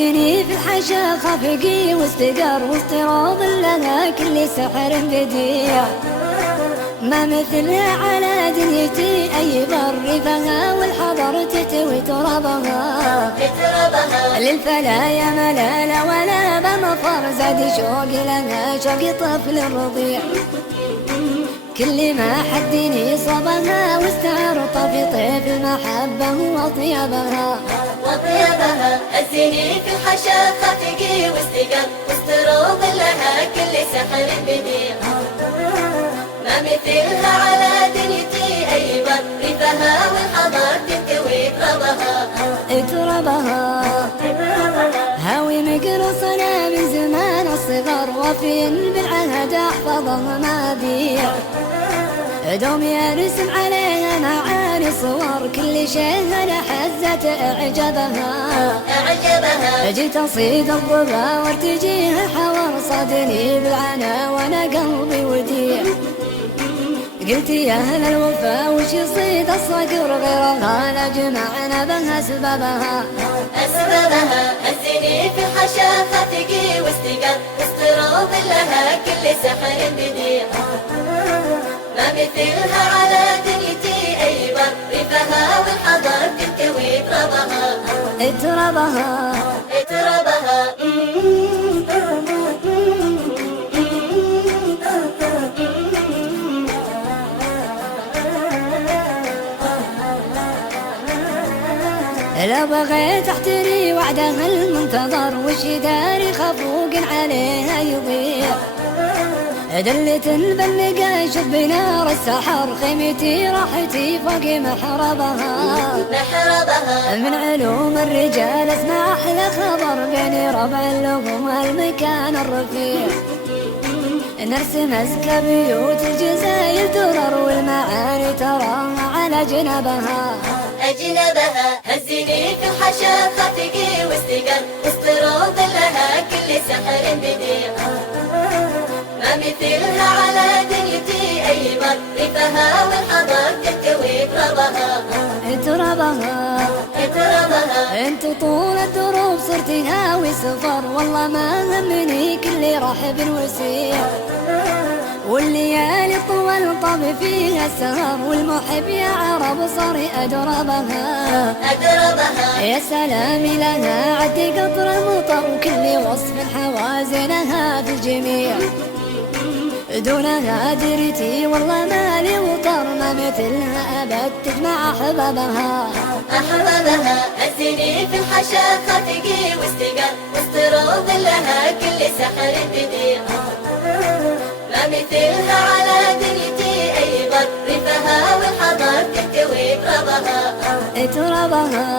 هزني في الحشا خفقي واستقر واستراض لها كل سحر بديع. ما مثلها على دنيتي أي بر فيها والحضر تتوي ترابها. للفلايا ملالة ولا بمفر زاد شوقي لها شوقي طفل رضيع. كل ما حدني صبها واستعرط في طيف المحبة وطيبها. هزني في الحشا خفقي واستقر واستروض لها كل سحر بديع. ما مثلها على دنيتي أي بر ريفها والحضر تنكوي ترابها. هاوي مقرصنا من زمان الصغر وفي بالعهد أحفظها ما بيع. دومي أرسم عليها معاني صور كل شيء أنا حزت أعجبها. جيت أصيد الضبا وارتجيها حور صادني بالعنا وأنا قلبي وديع. قلت يا أهل الوفا وش يصيد الصقر غيرها لا جمعنا بها أسبابها. هزني في الحشا خفقي واستقر واستروض لها كل سحر بديع. ما مثلها على دنيتي أي بر ريفها والحضر تنكوي ترابها. لو بغيت احتري وعدها المنتظر وش داري خفوق عليها يضيع. دلت البلقة شوف بنار السحر خيمتي راحتي فوق محربها. من علوم الرجال اسمع احلى خبر بين ربع اللغم المكان الرفيع. نرسم ازكى بيوت الجزاير درر والمعاني تراها على جنبها. هزني في الحشا خفقي واستقر واستروض لها كل سحر بديع. ما مثلها على دنيتي أي بر ريفها والحضر تنكوي ترابها. انت طول الدروب صرت هاوي سفر والله ما همني كل رحب وسيع. والليالي طول طب فيها السهر والمحب يا عرب صار أدربها. يا سلامي لها عد قطر المطر وكل وصف حوازنها في الجميع. دونها درتي والله مالي وطر ما مثلها أبد تجمع أحبابها. هزني في الحشا خفقي واستقر واستروض لها كل سحر بديع. ما مثلها على دنيتي أي بر ريفها والحضر تنكوي ترابها.